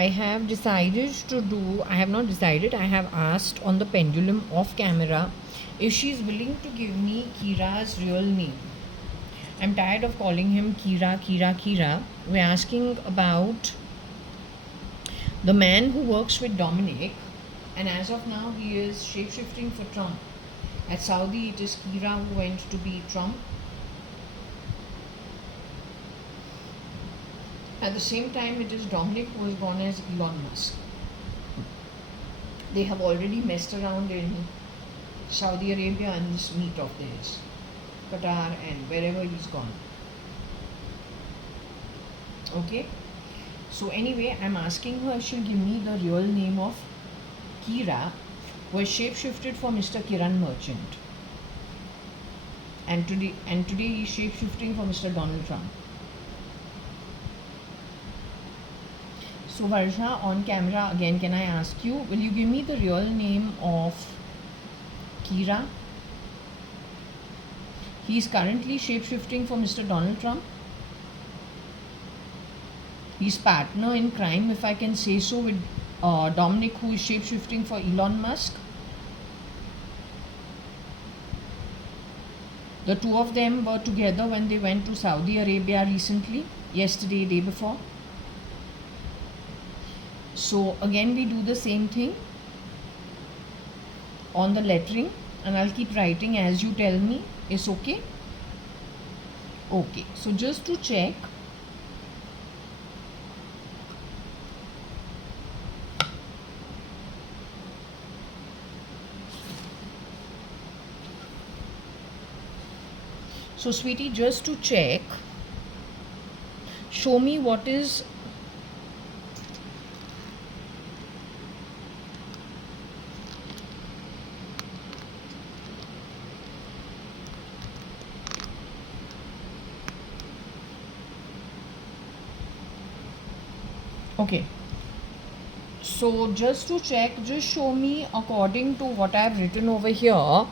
I have decided to do, I have not decided, I have asked on the pendulum off camera if she is willing to give me Kira's real name. I'm tired of calling him Kira. We're asking about the man who works with Dominic, and as of now, he is shapeshifting for Trump. At Saudi, it is Kira who went to be Trump. At the same time, it is Dominic who has gone as Elon Musk. They have already messed around in Saudi Arabia and this meet of theirs, Qatar, and wherever he's gone. Okay, so anyway, I'm asking her if she'll give me the real name of Kira, who has shapeshifted for Mr. Kiran Merchant, and today he's shapeshifting for Mr. Donald Trump. So Varsha, on camera again, can I ask you, will you give me the real name of Kira? He is currently shapeshifting for Mr. Donald Trump. He's partner in crime, if I can say so, with Dominic, who is shapeshifting for Elon Musk. The two of them were together when they went to Saudi Arabia recently, yesterday, day before. So again, we do the same thing on the lettering, and I'll keep writing as you tell me. Is okay? Okay, so just to check, so sweetie, just to check, show me what is okay. So just to check, just show me according to what I have written over here.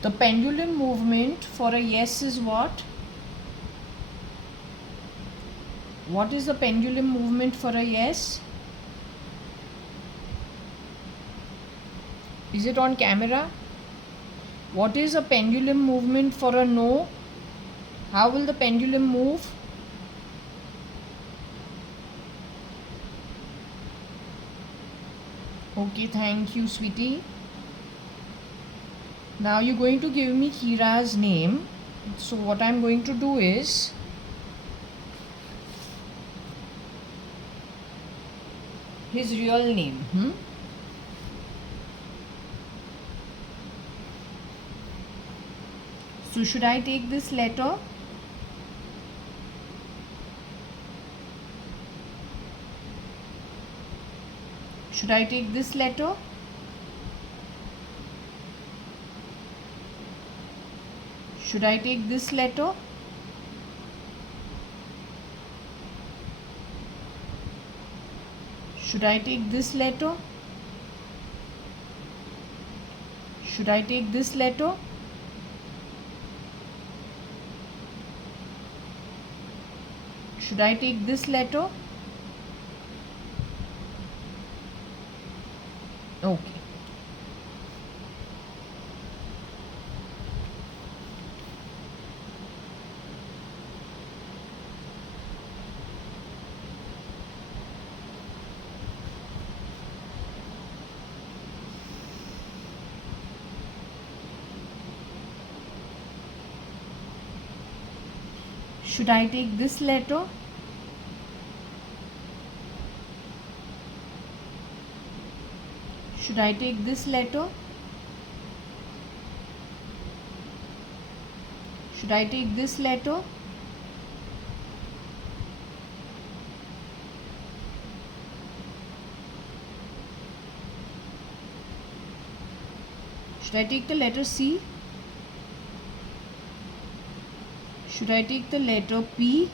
The pendulum movement for a yes is what? What is the pendulum movement for a yes? Is it on camera? What is a pendulum movement for a no? How will the pendulum move? Okay, thank you, sweetie. Now you're going to give me Kira's name. So what I'm going to do is, his real name. So should I take this letter? Should I take this letter? Should I take this letter? Should I take this letter? Should I take this letter? Should I take this letter? Okay. Should I take this letter? Should I take this letter? Should I take this letter? Should I take the letter C? Should I take the letter P?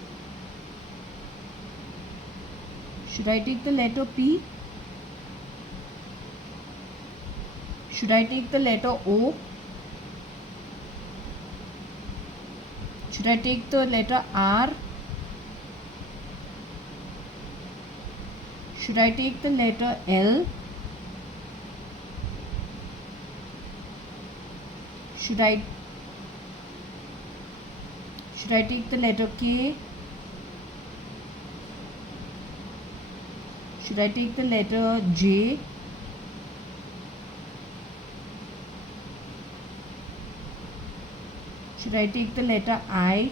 Should I take the letter P? Should I take the letter O? Should I take the letter R? Should I take the letter L? Should I take the letter K? Should I take the letter J? Should I take the letter I?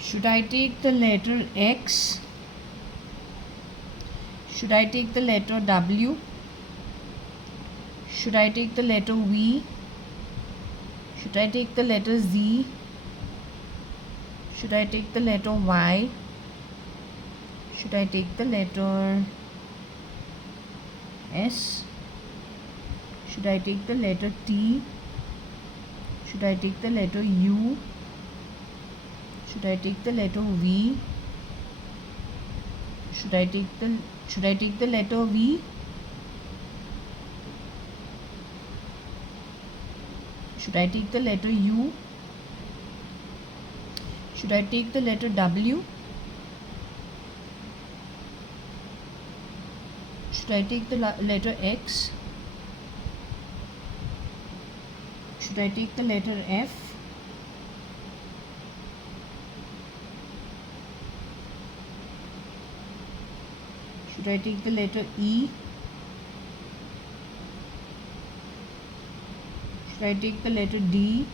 Should I take the letter X? Should I take the letter W? Should I take the letter V? Should I take the letter Z? Should I take the letter Y? Should I take the letter S? Should I take the letter T? Should I take the letter U? Should I take the letter V? Should I take the letter V? Should I take the letter U? Should I take the letter W? Should I take the letter X? Should I take the letter F? Should I take the letter E? Should I take the letter D?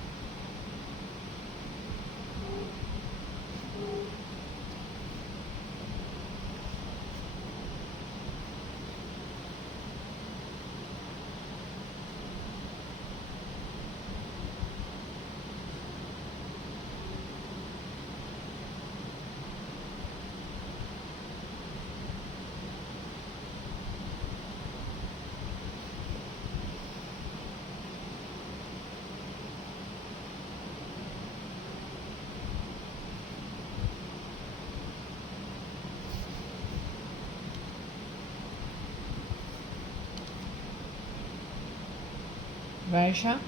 Varsha,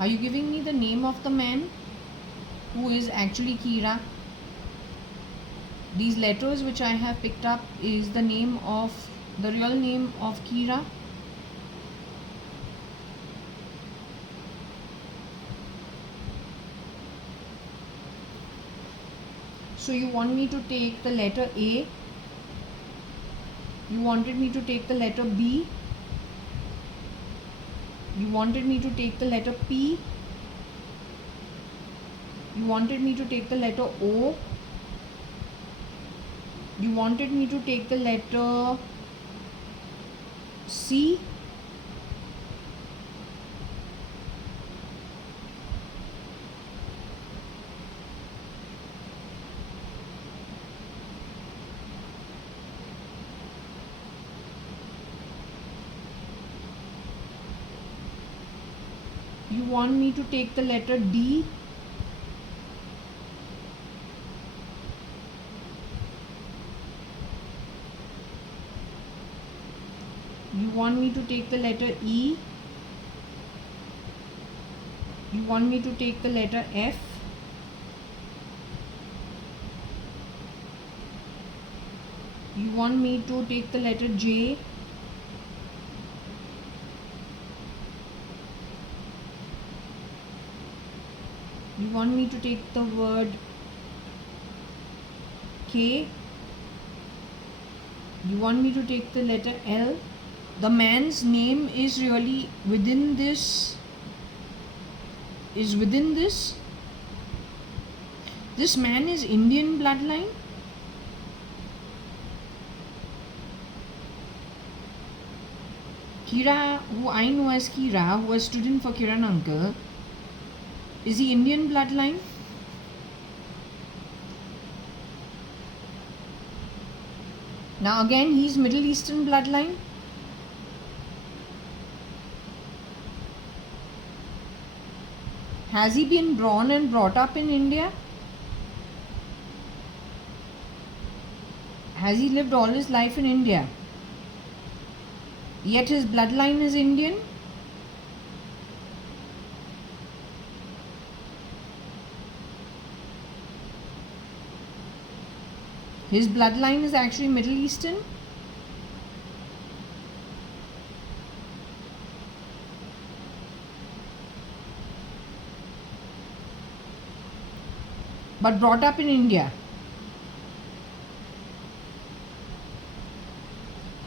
are you giving me the name of the man who is actually Kira? These letters which I have picked up is the real name of Kira. So you want me to take the letter A? You wanted me to take the letter B? You wanted me to take the letter P? You wanted me to take the letter O? You wanted me to take the letter C? You want me to take the letter D? You want me to take the letter E? You want me to take the letter F? You want me to take the letter J? You want me to take the word K? You want me to take the letter L? The man's name is really within this. This man is Indian bloodline. Kira, who I know as Kira, who was student for Kiran uncle, is he Indian bloodline? Now again, he's Middle Eastern bloodline. Has he been born and brought up in India? Has he lived all his life in India? Yet his bloodline is Indian? His bloodline is actually Middle Eastern? But brought up in India.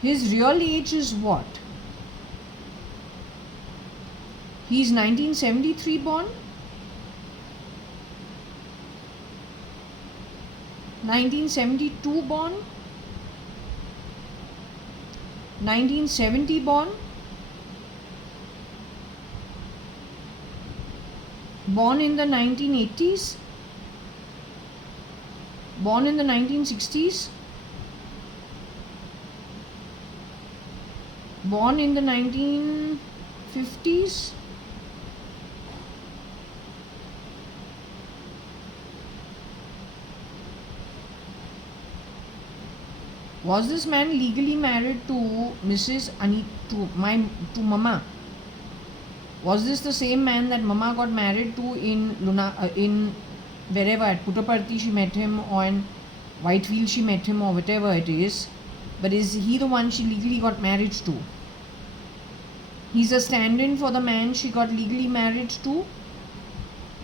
His real age is what? He's 1973 born? 1972 born? 1970 born? Born in the 1980s? Born in the 1960s? Born in the 1950s? Was this man legally married to Mrs. to Mama? Was this the same man that Mama got married to in in wherever, at Puttaparthi she met him, or in Whitefield she met him, or whatever it is? But is he the one she legally got married to? He's a stand-in for the man she got legally married to?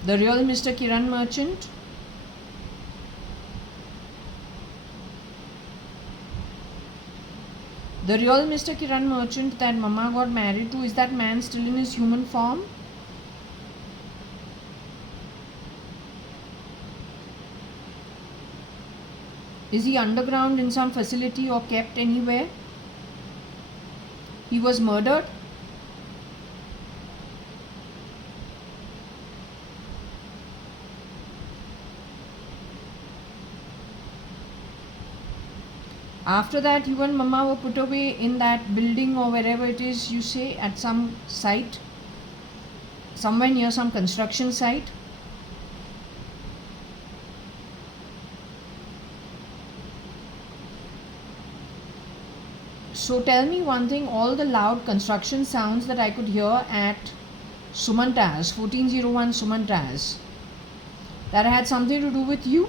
The real Mr. Kiran Merchant? The real Mr. Kiran Merchant that Mama got married to, is that man still in his human form? Is he underground in some facility or kept anywhere? He was murdered? After that, you and Mama were put away in that building or wherever it is, you say, at some site, somewhere near some construction site. So tell me one thing, all the loud construction sounds that I could hear at Sumantas, 1401 Sumantas, that had something to do with you?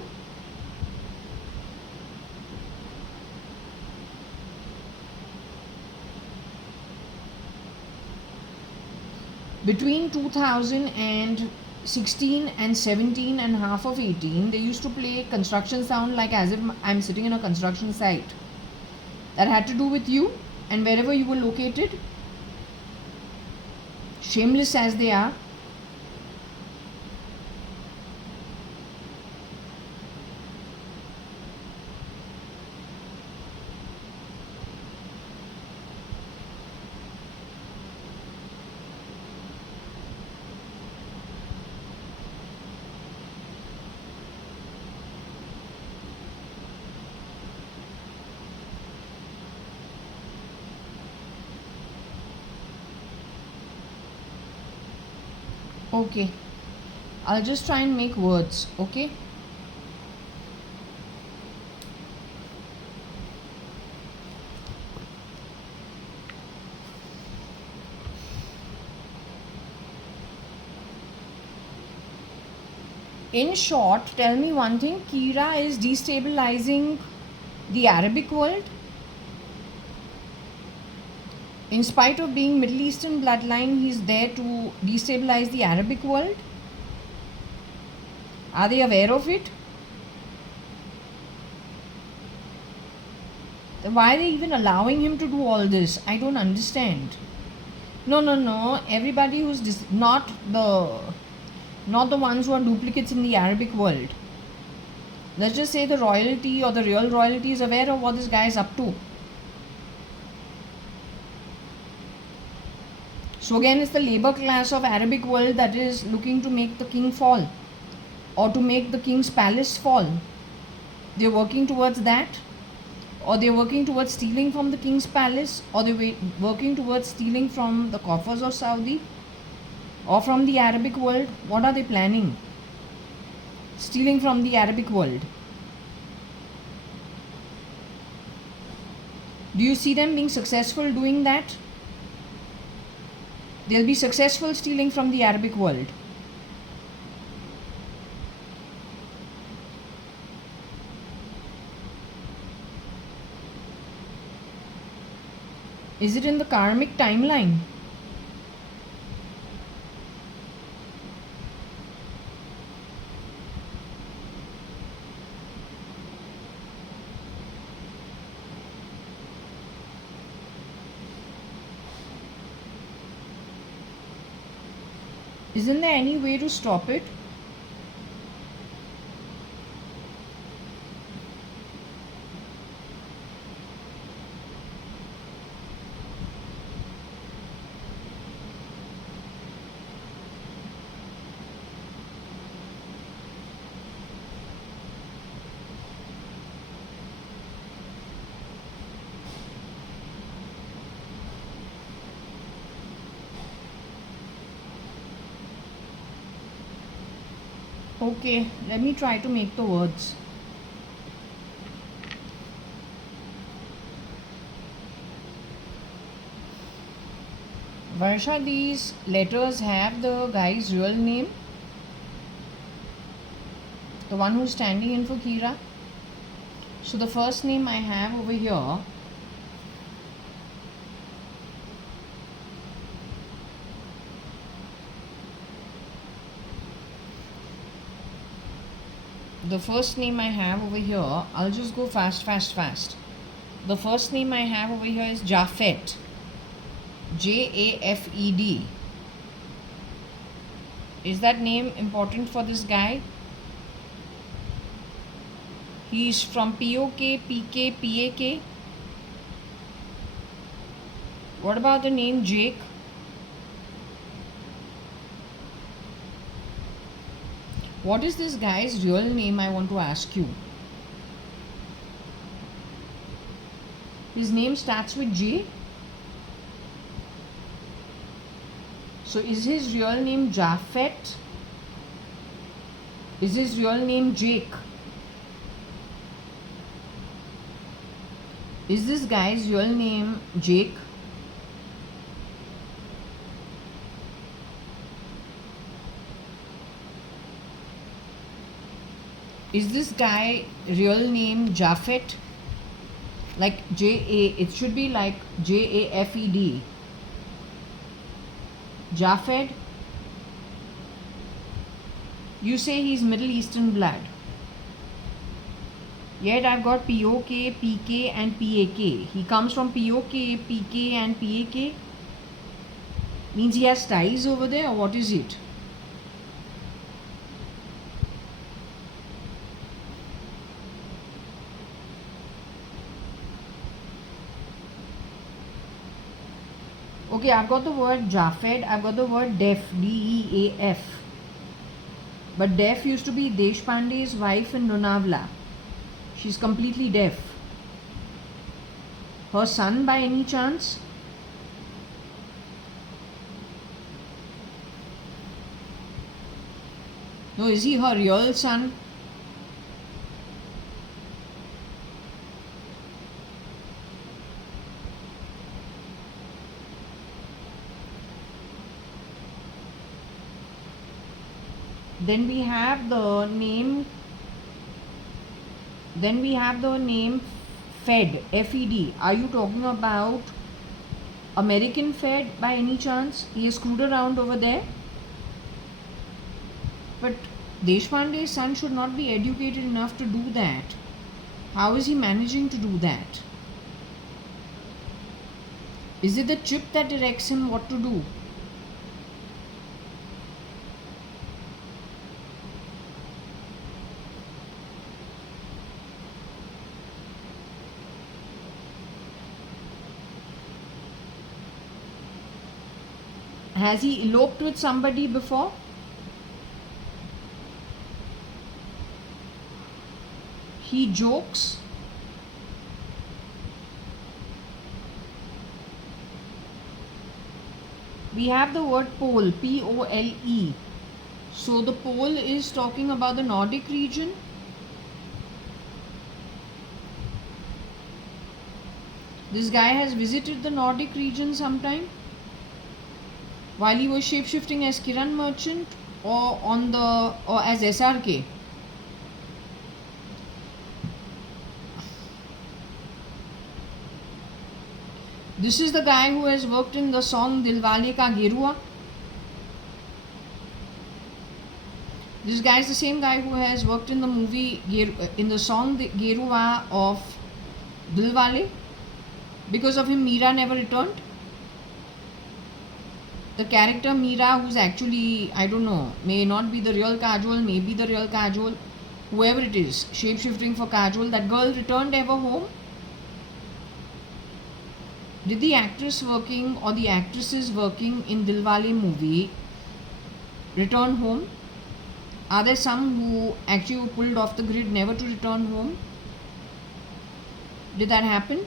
Between 2016 and 17 and half of 18, they used to play construction sound like as if I'm sitting in a construction site. That had to do with you and wherever you were located. Shameless as they are. Okay, I'll just try and make words, okay? In short, tell me one thing, Kira is destabilizing the Arabic world. In spite of being Middle Eastern bloodline, he's there to destabilize the Arabic world. Are they aware of it? Then why are they even allowing him to do all this? I don't understand. No. Everybody who's not the ones who are duplicates in the Arabic world. Let's just say the royalty or the real royalty is aware of what this guy is up to. So again, it's the labor class of Arabic world that is looking to make the king fall, or to make the king's palace fall. They're working towards that. or they're working towards stealing from the king's palace, or they're working towards stealing from the coffers of Saudi, or from the Arabic world. What are they planning? Stealing from the Arabic world. Do you see them being successful doing that? They'll be successful stealing from the Arabic world. Is it in the karmic timeline? Isn't there any way to stop it? Okay, let me try to make the words. Varsha, these letters have the guy's real name? The one who's standing in for Kira? So the first name I have over here, I'll just go fast. The first name I have over here is Jafet. Jafed. Is that name important for this guy? He's from POK, PK, PAK. What about the name Jake? What is this guy's real name, I want to ask you? His name starts with J. So is his real name Jafet? Is his real name Jake? Is this guy's real name Jake? Is this guy real name Jafet? Like J-A, it should be like J-A-F-E-D. Jafed? You say he's Middle Eastern blood. Yet I've got P-O-K, P-K and P-A-K. He comes from P-O-K, P-K and P-A-K. Means he has ties over there, or what is it? Okay, I've got the word Jafed, I've got the word Deaf, D-E-A-F. But Deaf used to be Deshpande's wife in Lonavla. She's completely deaf. Her son by any chance? No, is he her real son? Then we have the name Fed, F-E-D. Are you talking about American Fed by any chance? He is screwed around over there. But Deshpande's son should not be educated enough to do that. How is he managing to do that? Is it the chip that directs him what to do? Has he eloped with somebody before? He jokes. We have the word pole, P-O-L-E. So the pole is talking about the Nordic region. This guy has visited the Nordic region sometime while he was shapeshifting as Kiran Merchant or as SRK. This is the guy who has worked in the song Dilwale Ka Gerua. This guy is the same guy who has worked in the movie, in the song Gerua of Dilwale. Because of him, Meera never returned. The character Meera, who's actually, I don't know, may not be the real Kajol, may be the real Kajol, whoever it is, shape-shifting for Kajol, that girl returned ever home? Did the actress working or the actresses working in Dilwale movie return home? Are there some who actually pulled off the grid never to return home? Did that happen?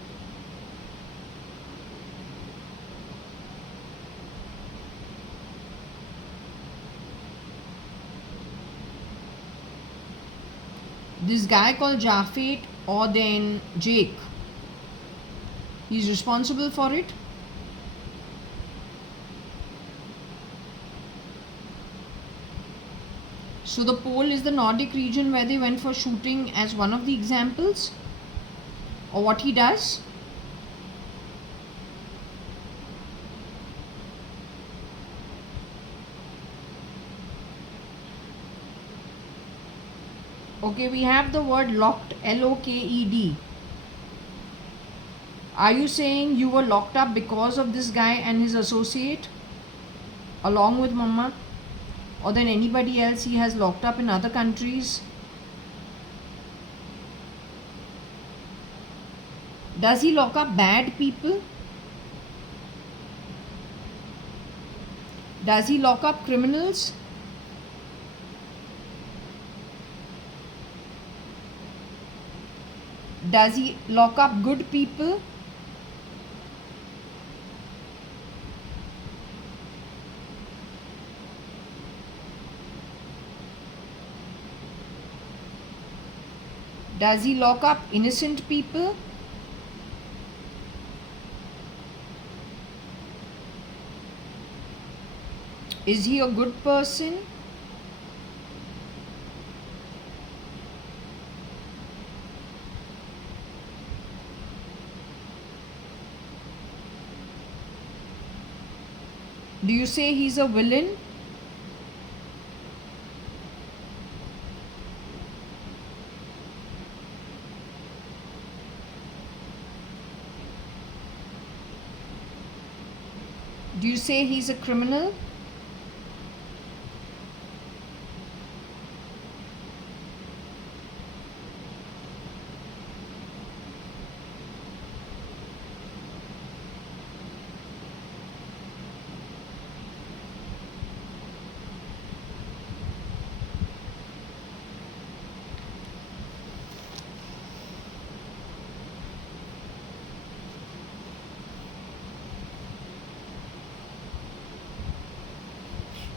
This guy called Jafet or then Jake, he's responsible for it. So the pole is the Nordic region where they went for shooting as one of the examples, or what he does. Okay, we have the word locked, L-O-K-E-D. Are you saying you were locked up because of this guy and his associate along with Mama? Or then anybody else he has locked up in other countries? Does he lock up bad people? Does he lock up criminals? Does he lock up good people? Does he lock up innocent people? Is he a good person? Do you say he's a villain? Do you say he's a criminal?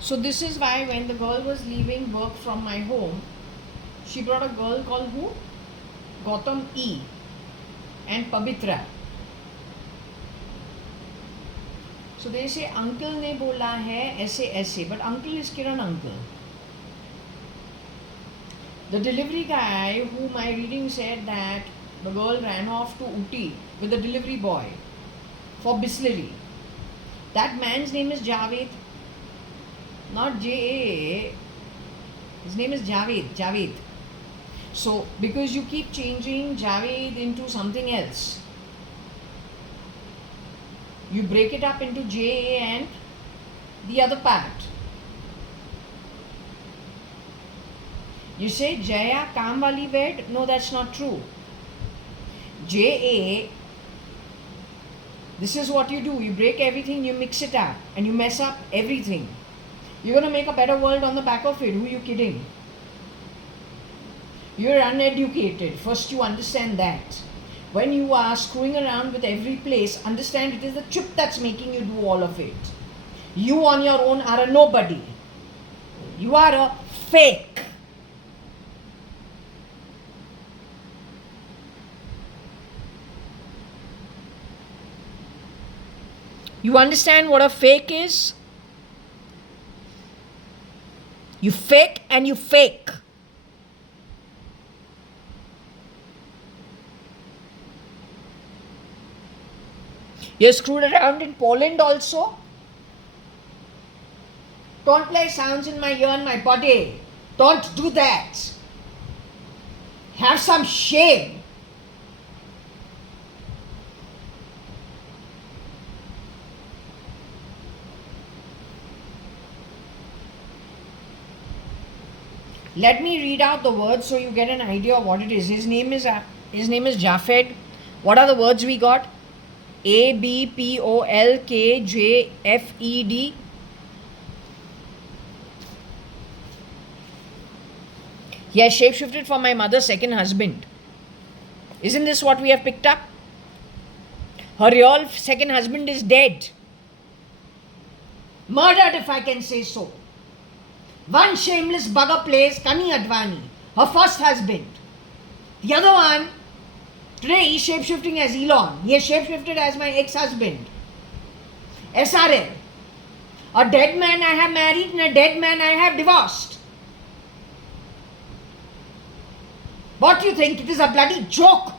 So this is why when the girl was leaving work from my home, she brought a girl called who? Gautam E. and Pabitra. So they say uncle ने बोला है ऐसे ऐसे, but uncle is Kiran uncle. The delivery guy who my reading said that the girl ran off to Uti with the delivery boy for Bisleri. That man's name is Javed, not J-A. His name is Javed. So because you keep changing Javed into something else, you break it up into J-A and the other part. You say Jaya काम वाली bed. No, that's not true. J-A, this is what you do. You break everything, you mix it up and you mess up everything. You're going to make a better world on the back of it. Who are you kidding? You're uneducated. First you understand that. When you are screwing around with every place, understand it is the chip that's making you do all of it. You on your own are a nobody. You are a fake. You understand what a fake is? You fake and you fake. You're screwed around in Poland also. Don't play sounds in my ear and my body. Don't do that. Have some shame. Let me read out the words so you get an idea of what it is. His name is Jafed. What are the words we got? ABPOLKJFED. He has shapeshifted for my mother's second husband. Isn't this what we have picked up? Her real second husband is dead. Murdered, if I can say so. One shameless bugger plays JAYA.ADVANI, her first husband. The other one, today he's shapeshifting as Elon. He has shapeshifted as my ex-husband. SRL. A dead man I have married and a dead man I have divorced. What do you think? It is a bloody joke.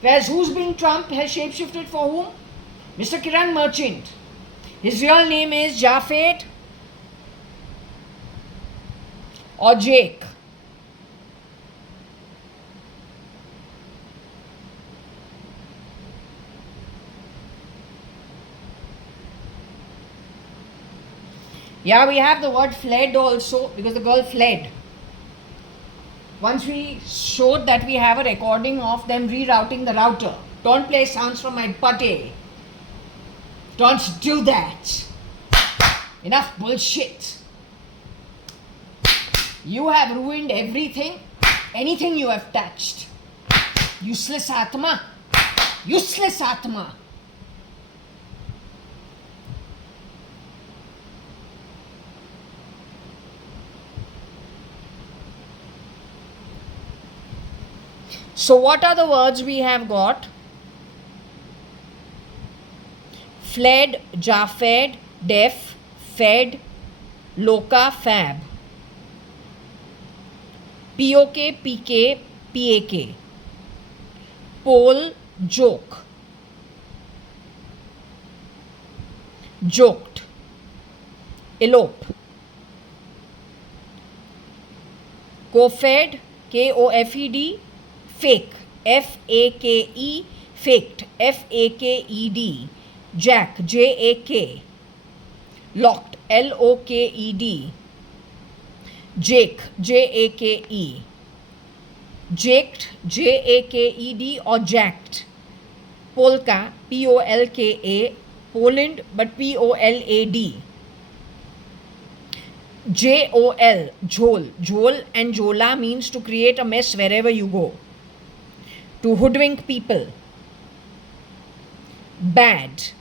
Whereas who's being Trump has shapeshifted for whom? Mr. Kiran Merchant. His real name is Jafet or Jake. Yeah, we have the word fled also because the girl fled. Once we showed that we have a recording of them rerouting the router. Don't play sounds from my putty. Don't do that. Enough bullshit. You have ruined everything, anything you have touched. Useless Atma. Useless Atma. So what are the words we have got? Fled, Jafed, Def, Fed, Loka, Fab. POK, PK, PAK. Pole, joke. Joked. Elope. Kofed, KOFED. Fake, FAKE, faked, FAKED. Jack, JAK. Locked, LOKED. Jake, JAKE. Jaked, JAKED or jacked. Polka, POLKA. Poland, but POLAD. JOL, Jol. Jol and Jola means to create a mess wherever you go. To hoodwink people. Bad.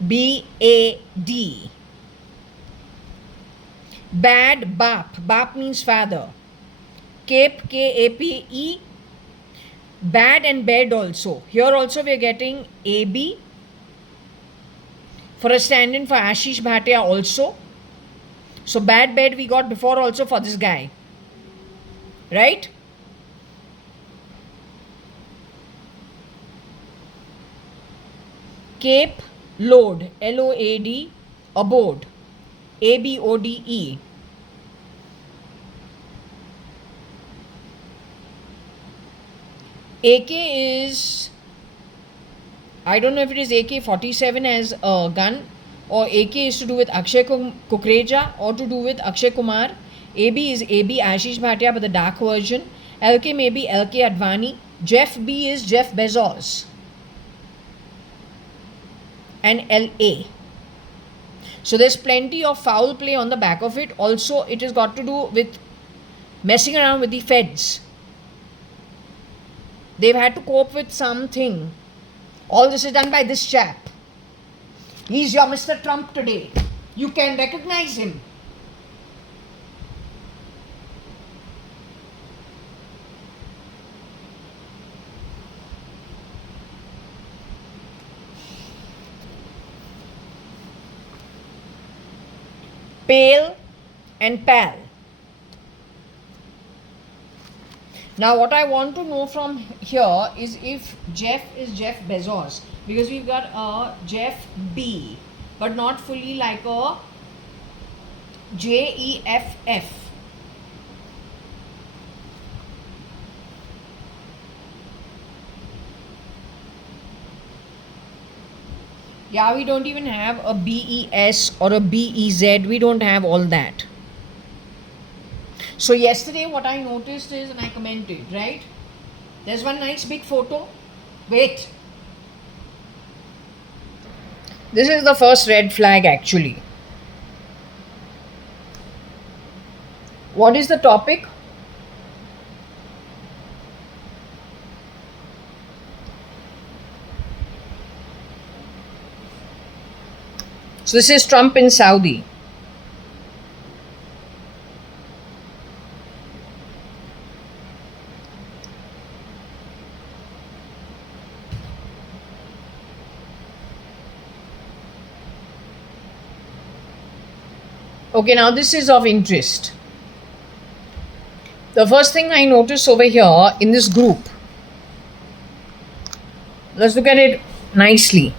BAD. Bad, Bap. Bap means father. Cape, KAPE. Bad and bed also. Here also we are getting AB. For a stand-in for Ashish Bhatia also. So bad bed we got before also for this guy. Right? Cape, load, LOAD, abode, ABODE. AK is, I don't know if it is AK-47 as a gun or AK is to do with Akshay Kukreja or to do with Akshay Kumar. AB is AB Ashish Bhatia but the dark version. LK may be LK Advani. Jeff B is Jeff Bezos. And LA. So there's plenty of foul play on the back of it. Also, it has got to do with messing around with the feds. They've had to cope with something. All this is done by this chap. He's your Mr. Trump today. You can recognize him. Pale and pal. Now what I want to know from here is if Jeff is Jeff Bezos, because we've got a Jeff B, but not fully like a JEFF. Yeah, we don't even have a BES or a BEZ. We don't have all that. So yesterday what I noticed is, and I commented, right? There's one nice big photo. Wait. This is the first red flag actually. What is the topic? So this is Trump in Saudi. Okay, now this is of interest. The first thing I notice over here in this group, let's look at it nicely.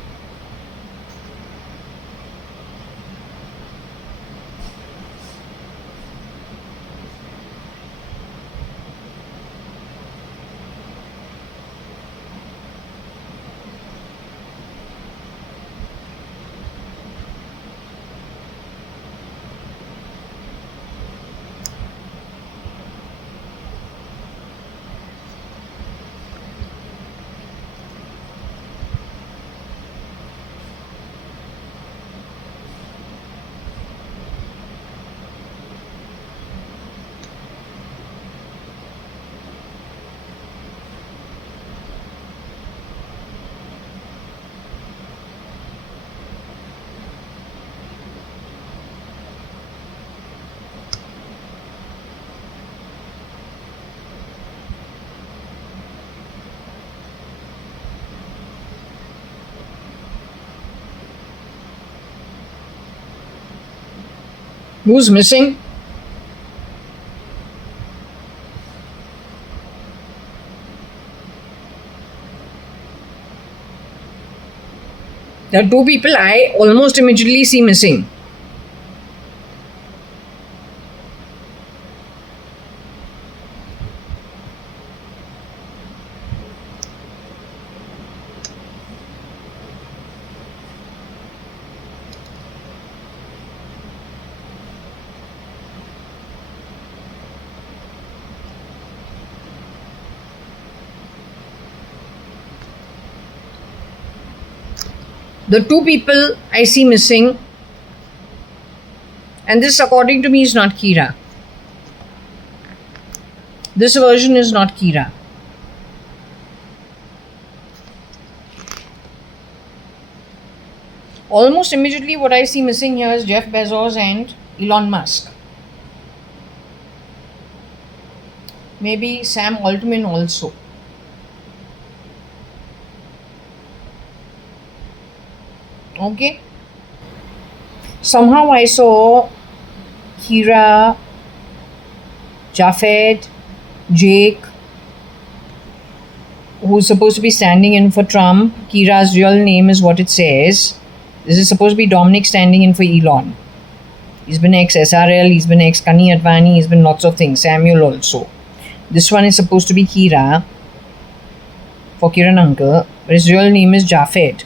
Who's missing? There are two people I almost immediately see missing. The two people I see missing, and this according to me is not Kira. This version is not Kira. Almost immediately what I see missing here is Jeff Bezos and Elon Musk. Maybe Sam Altman also. Okay. Somehow I saw Kira, Jafet, Jake, who's supposed to be standing in for Trump. Kira's real name is what it says. This is supposed to be Dominic standing in for Elon. He's been ex-SRL, he's been ex-JAYA.ADVANI, he's been lots of things. Samuel also. This one is supposed to be Kira, for Kiran uncle, but his real name is Jafet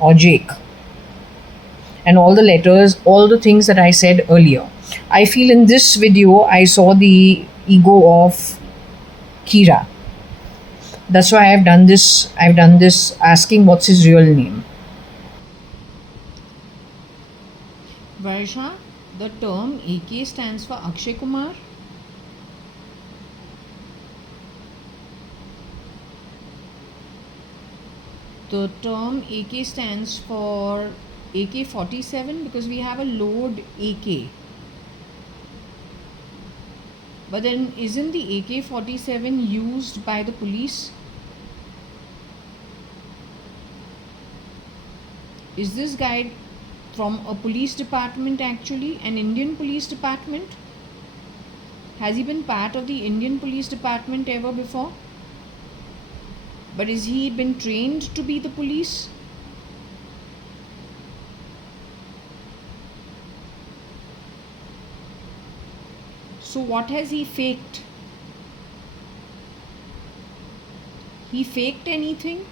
or Jake. And all the letters, all the things that I said earlier. I feel in this video I saw the ego of Kira. That's why I've done this asking what's his real name. Varsha, the term AK stands for Akshay Kumar. the term AK stands for AK-47 because we have a load AK. But then isn't the AK-47 used by the police? Is this guy from a police department actually, an Indian police department? Has he been part of the Indian police department ever before? But has he been trained to be the police? So what has he faked? He faked anything?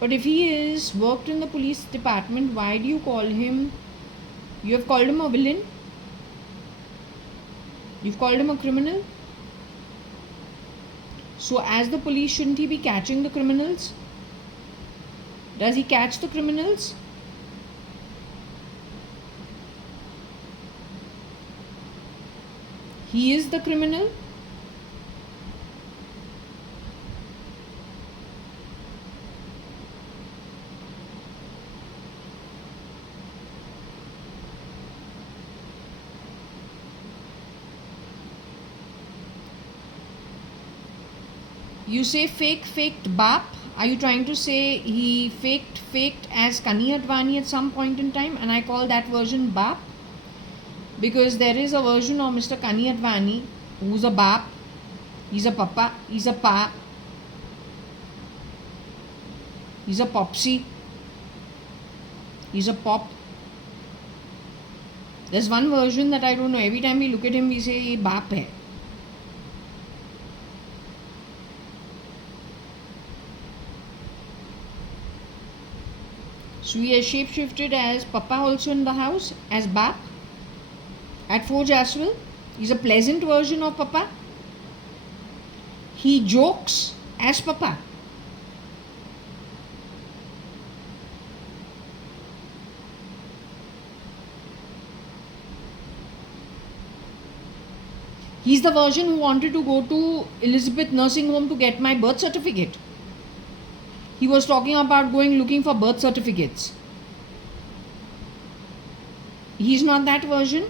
But if he is worked in the police department, why do you call him? You have called him a villain? You've called him a criminal? So as the police, shouldn't he be catching the criminals? Does he catch the criminals? He is the criminal? You say faked Bap. Are you trying to say he faked as I-Advani at some point in time, and I call that version Bap? Because there is a version of Mr. I-Advani who's a Bap, he's a Papa, he's a Pa, he's a Popsy, he's a Pop. There's one version that I don't know. Every time we look at him, we say ye Bap hai. So he has shapeshifted as Papa also in the house, as Bap. At Forge as well. He's a pleasant version of Papa. He jokes as Papa. He's the version who wanted to go to Elizabeth nursing home to get my birth certificate. He was talking about going looking for birth certificates. He's not that version.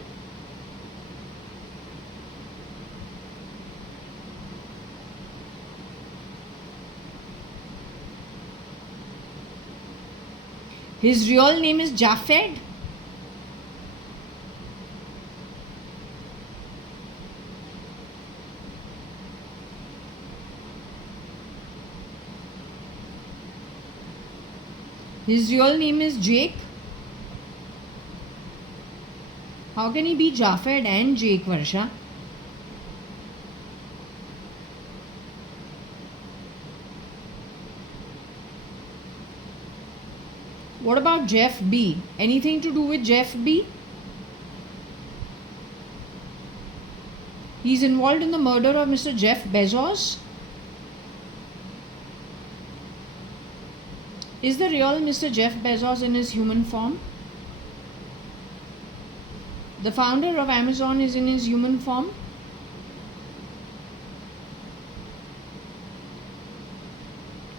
His real name is Jafed. His real name is Jake. How can he be Jafed and Jake, Varsha? What about Jeff B? Anything to do with Jeff B? He's involved in the murder of Mr. Jeff Bezos. Is the real Mr. Jeff Bezos in his human form? The founder of Amazon is in his human form.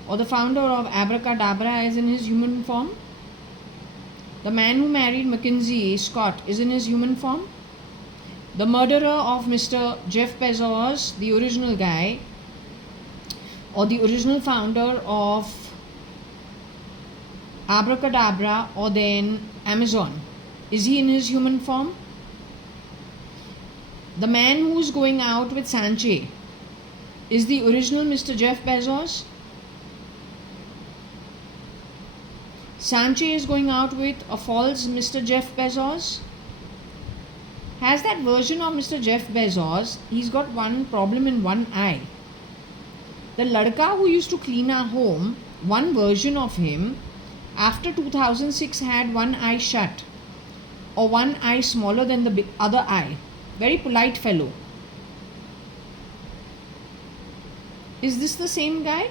Or the founder of Abracadabra is in his human form. The man who married Mackenzie Scott is in his human form. The murderer of Mr. Jeff Bezos, the original guy, or the original founder of Abracadabra or then Amazon, is he in his human form? The man who's going out with Sanche is the original Mr. Jeff Bezos. Sanche is going out with a false Mr. Jeff Bezos. Has that version of Mr. Jeff Bezos, he's got one problem in one eye. The ladka who used to clean our home, one version of him, after 2006 had one eye shut or one eye smaller than the other eye. Very polite fellow. Is this the same guy?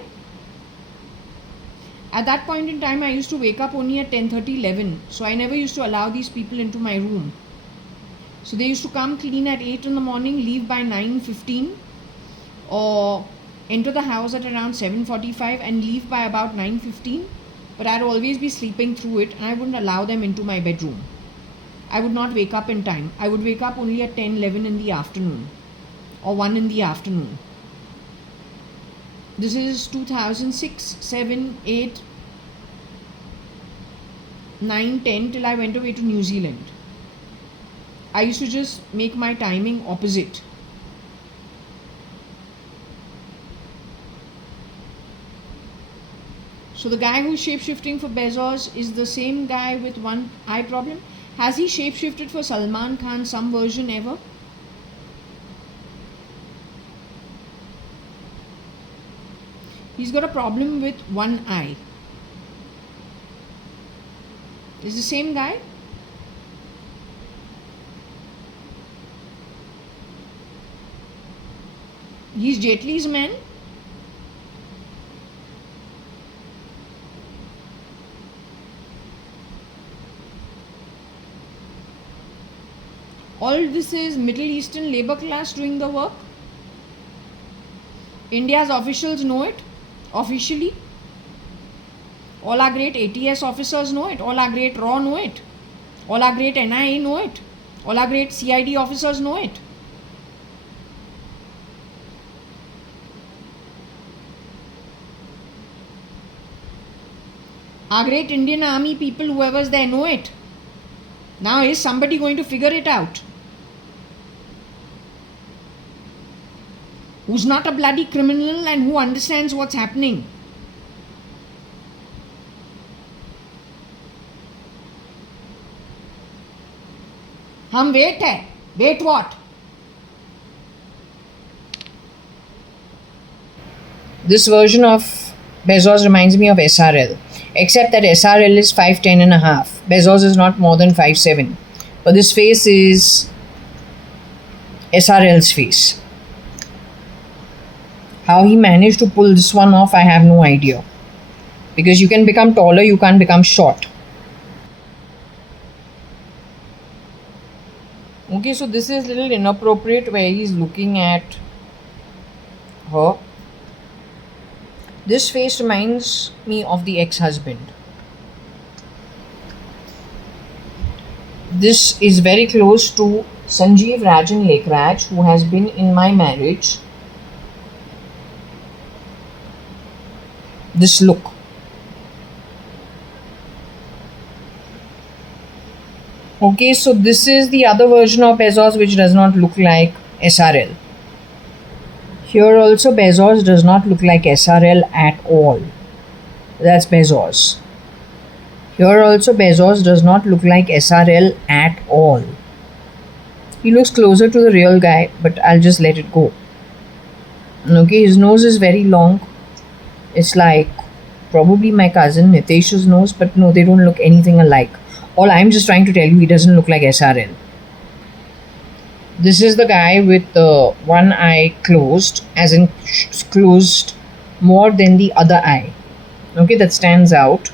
At that point in time, I used to wake up only at 10:30, 11. So I never used to allow these people into my room. So they used to come clean at 8 in the morning, leave by 9:15. Or enter the house at around 7:45 and leave by about 9:15, but I'd always be sleeping through it and I wouldn't allow them into my bedroom. I would not wake up in time. I would wake up only at 10, 11 in the afternoon or 1 in the afternoon. This is 2006, 7, 8, 9, 10 till I went away to New Zealand. I used to just make my timing opposite. So the guy who's shapeshifting for Bezos is the same guy with one eye problem. Has he shapeshifted for Salman Khan some version ever? He's got a problem with one eye. Is the same guy? He's Jet Li's man. All this is Middle Eastern labor class doing the work. India's officials know it officially. All our great ATS officers know it. All our great RAW know it. All our great NIA know it. All our great CID officers know it. Our great Indian Army people, whoever's there, know it. Now, is somebody going to figure it out? Who's not a bloody criminal and who understands what's happening? हम wait है. Wait what? This version of Bezos reminds me of SRL, except that SRL is 5'10" and a half. Bezos is not more than 5'7". But this face is SRL's face. How he managed to pull this one off, I have no idea. Because you can become taller, you can't become short. Okay, so this is a little inappropriate where he's looking at her. This face reminds me of the ex-husband. This is very close to Sanjeev Rajan Lekraj, who has been in my marriage. This look. Okay, so this is the other version of Bezos which does not look like SRL. Here also Bezos does not look like SRL at all. That's Bezos. Here also Bezos does not look like SRL at all. He looks closer to the real guy, but I'll just let it go. Okay, his nose is very long. It's like probably my cousin Nitesh's nose, but no, they don't look anything alike. All I'm just trying to tell you, he doesn't look like SRL. This is the guy with the one eye closed, as in closed more than the other eye. Okay, that stands out.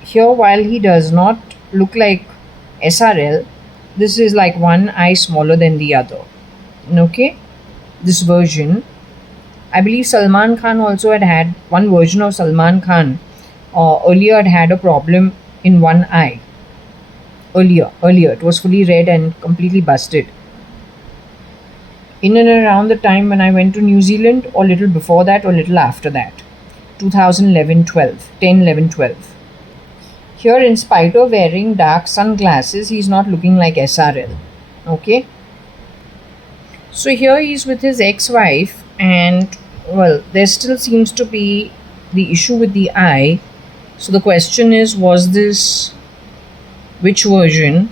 Here, while he does not look like SRL, this is like one eye smaller than the other. Okay, this version. I believe Salman Khan also had one version of Salman Khan. Earlier had a problem in one eye. Earlier, it was fully red and completely busted. In and around the time when I went to New Zealand, or little before that, or little after that, 2011-12, 10-11-12. Here, in spite of wearing dark sunglasses, he's not looking like SRL. Okay. So here he's with his ex-wife, and well, there still seems to be the issue with the eye. So the question is, was this which version,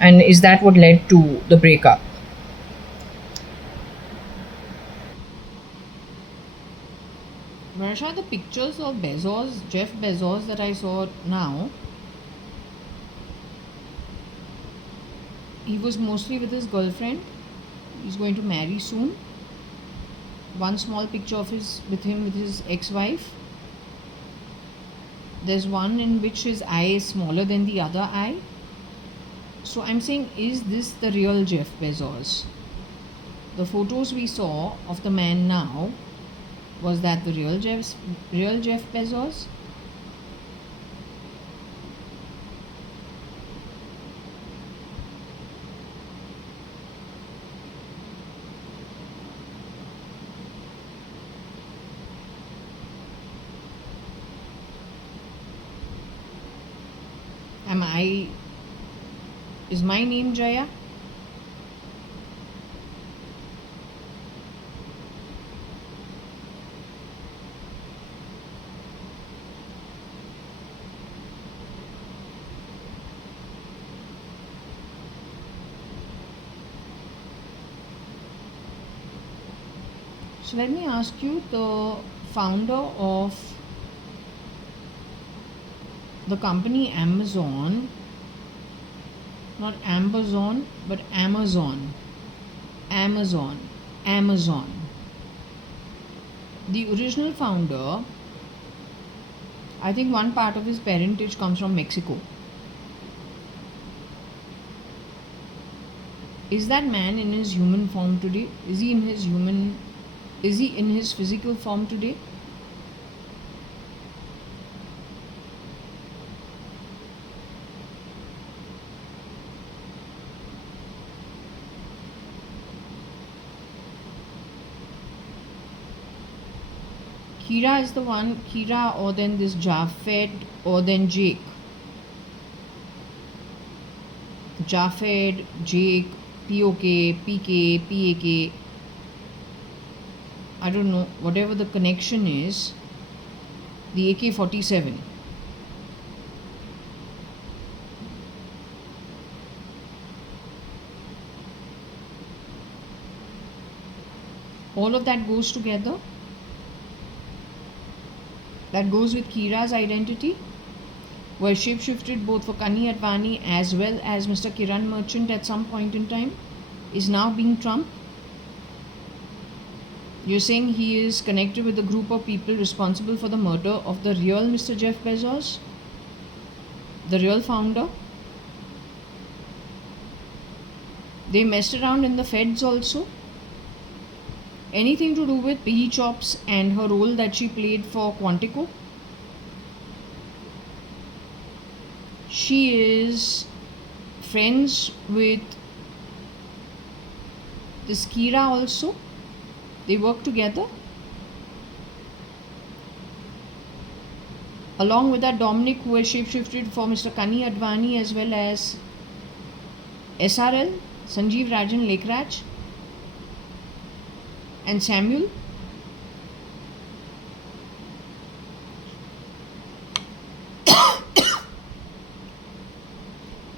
and is that what led to the breakup? Marsha, the pictures of Jeff Bezos that I saw now, he was mostly with his girlfriend. He's going to marry soon. One small picture of with his ex-wife. There's one in which his eye is smaller than the other eye. So I'm saying, is this the real Jeff Bezos? the photos we saw of the man now, was that the real Jeff Bezos? Is my name Jaya? So let me ask you, the founder of the company Amazon, not Amazon, but Amazon. The original founder, I think one part of his parentage comes from Mexico. Is that man in his human form today? Is he in his physical form today? Kira is the one, Kira, or then this Jafed, or then Jake. Jafed, Jake, POK, PK, PAK. I don't know, whatever the connection is, the AK-47. All of that goes together. That goes with Kira's identity, were shapeshifted both for Kani Advani as well as Mr. Kiran Merchant at some point in time, is now being Trump. You're saying he is connected with a group of people responsible for the murder of the real Mr. Jeff Bezos, the real founder. They messed around in the feds also. Anything to do with Piggy Chops and her role that she played for Quantico? She is friends with this Kira also. They work together. Along with that, Dominic, who has shapeshifted for Mr. Kani Advani as well as SRL, Sanjeev Rajan Lekraj, and Samuel.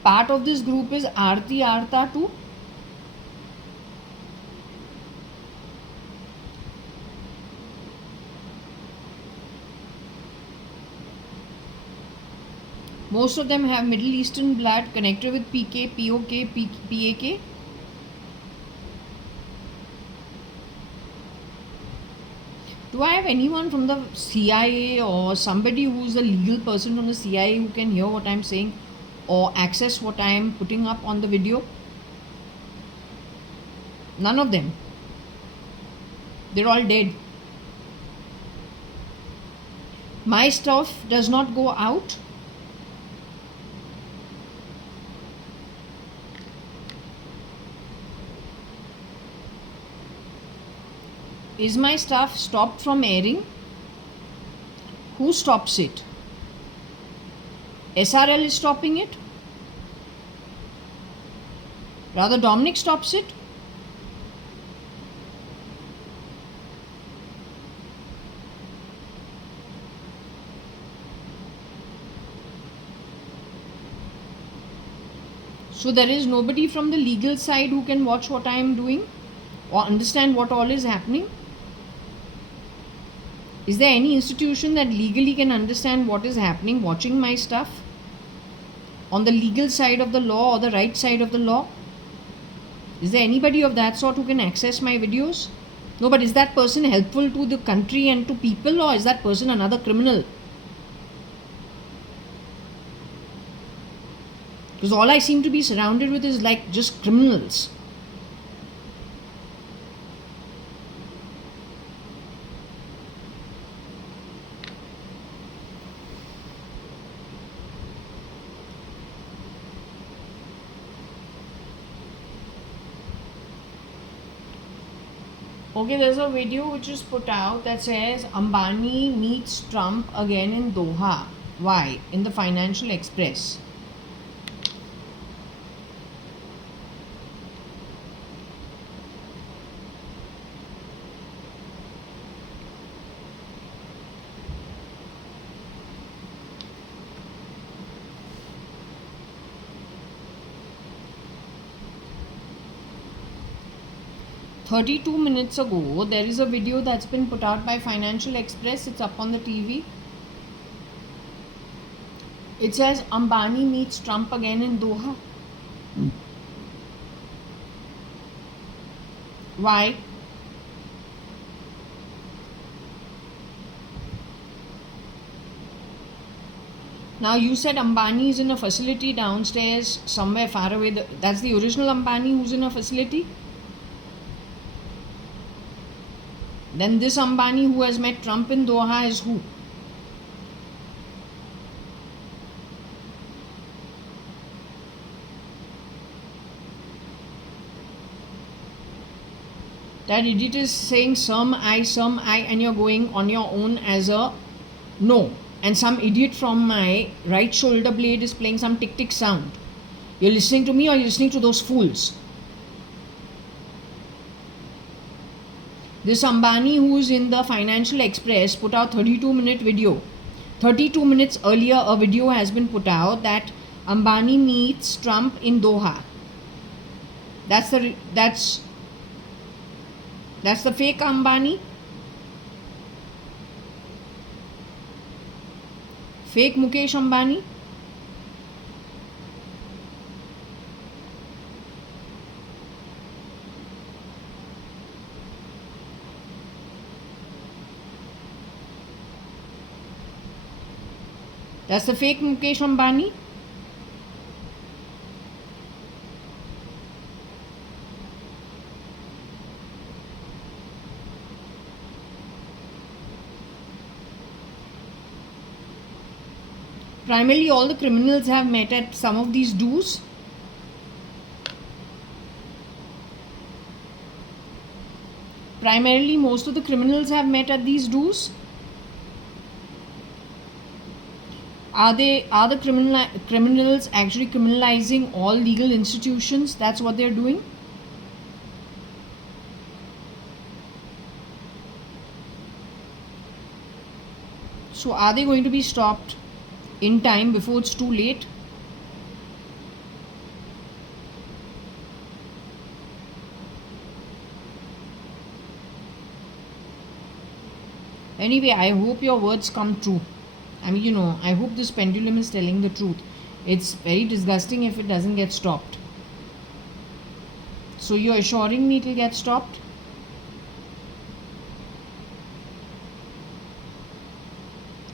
Part of this group is Aarti Arta too. Most of them have Middle Eastern blood connected with PK, POK, PAK. Do I have anyone from the CIA or somebody who's a legal person from the CIA who can hear what I'm saying or access what I am putting up on the video? None of them. They're all dead. My stuff does not go out. Is my stuff stopped from airing? Who stops it? SRL is stopping it? Rather, Dominic stops it? So there is nobody from the legal side who can watch what I am doing or understand what all is happening? Is there any institution that legally can understand what is happening watching my stuff? On the legal side of the law or the right side of the law? Is there anybody of that sort who can access my videos? No, but is that person helpful to the country and to people, or is that person another criminal? Because all I seem to be surrounded with is like just criminals. Okay, there's a video which is put out that says Ambani meets Trump again in Doha. Why? In the Financial Express. 32 minutes ago, there is a video that's been put out by Financial Express. It's up on the TV. It says Ambani meets Trump again in Doha. Why? Now you said Ambani is in a facility downstairs somewhere far away. That's the original Ambani who's in a facility? Then this Ambani who has met Trump in Doha is who? That idiot is saying some I, and you're going on your own as a no. And some idiot from my right shoulder blade is playing some tick tick sound. You're listening to me or you're listening to those fools? This Ambani who's in the Financial Express put out 32-minute video. 32 minutes earlier, a video has been put out that Ambani meets Trump in Doha. That's the fake Ambani. Fake Mukesh Ambani. That's the fake Mukesh Ambani. Primarily, all the criminals have met at some of these do's. Primarily, most of the criminals have met at these do's. Are the criminals actually criminalizing all legal institutions? That's what they're doing. So are they going to be stopped in time before it's too late? Anyway, I hope your words come true. I mean, I hope this pendulum is telling the truth. It's very disgusting if it doesn't get stopped. So you're assuring me it will get stopped?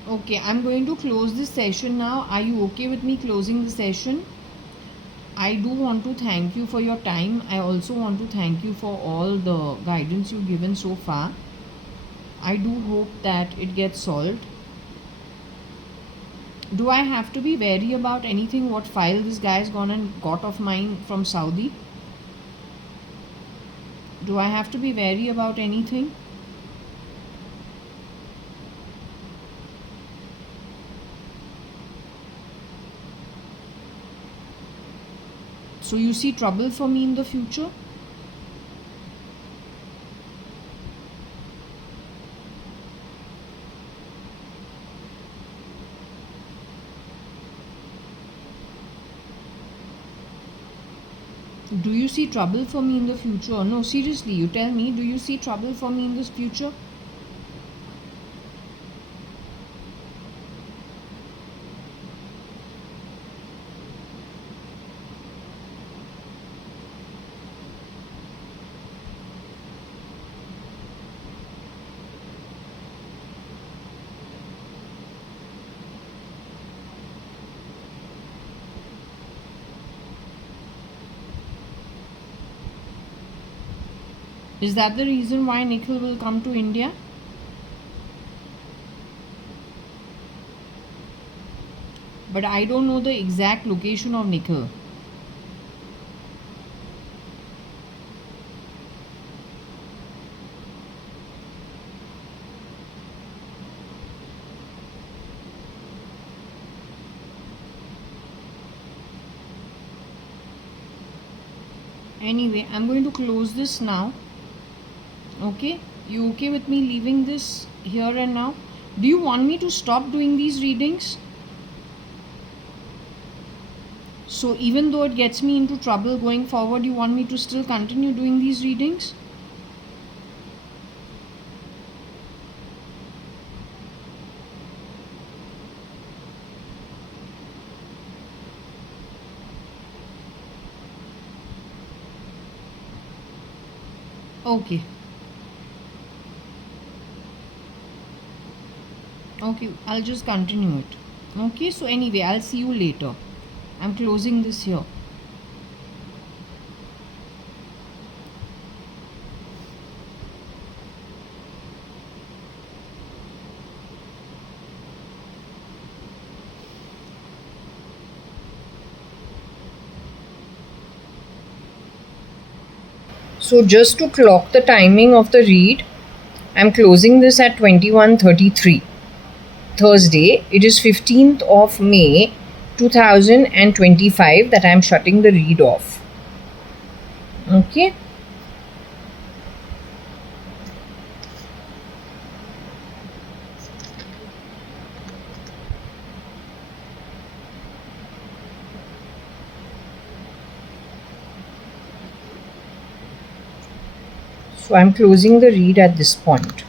Okay, I'm going to close this session now. Are you okay with me closing the session? I do want to thank you for your time. I also want to thank you for all the guidance you've given so far. I do hope that it gets solved. Do I have to be wary about anything? What file this guy's gone and got of mine from Saudi? Do I have to be wary about anything? So you see trouble for me in the future? Do you see trouble for me in the future? No, seriously, you tell me, do you see trouble for me in this future? Is that the reason why Nikhil will come to India? But I don't know the exact location of Nikhil. Anyway, I'm going to close this now. Okay, you okay with me leaving this here and now? Do you want me to stop doing these readings? So even though it gets me into trouble going forward, you want me to still continue doing these readings? Okay. Okay, I'll just continue it. Okay, so anyway, I'll see you later. I'm closing this here. So just to clock the timing of the read, I'm closing this at 21:33. Thursday. It is 15th of May 2025 that I'm shutting the read off. Okay. So I'm closing the read at this point.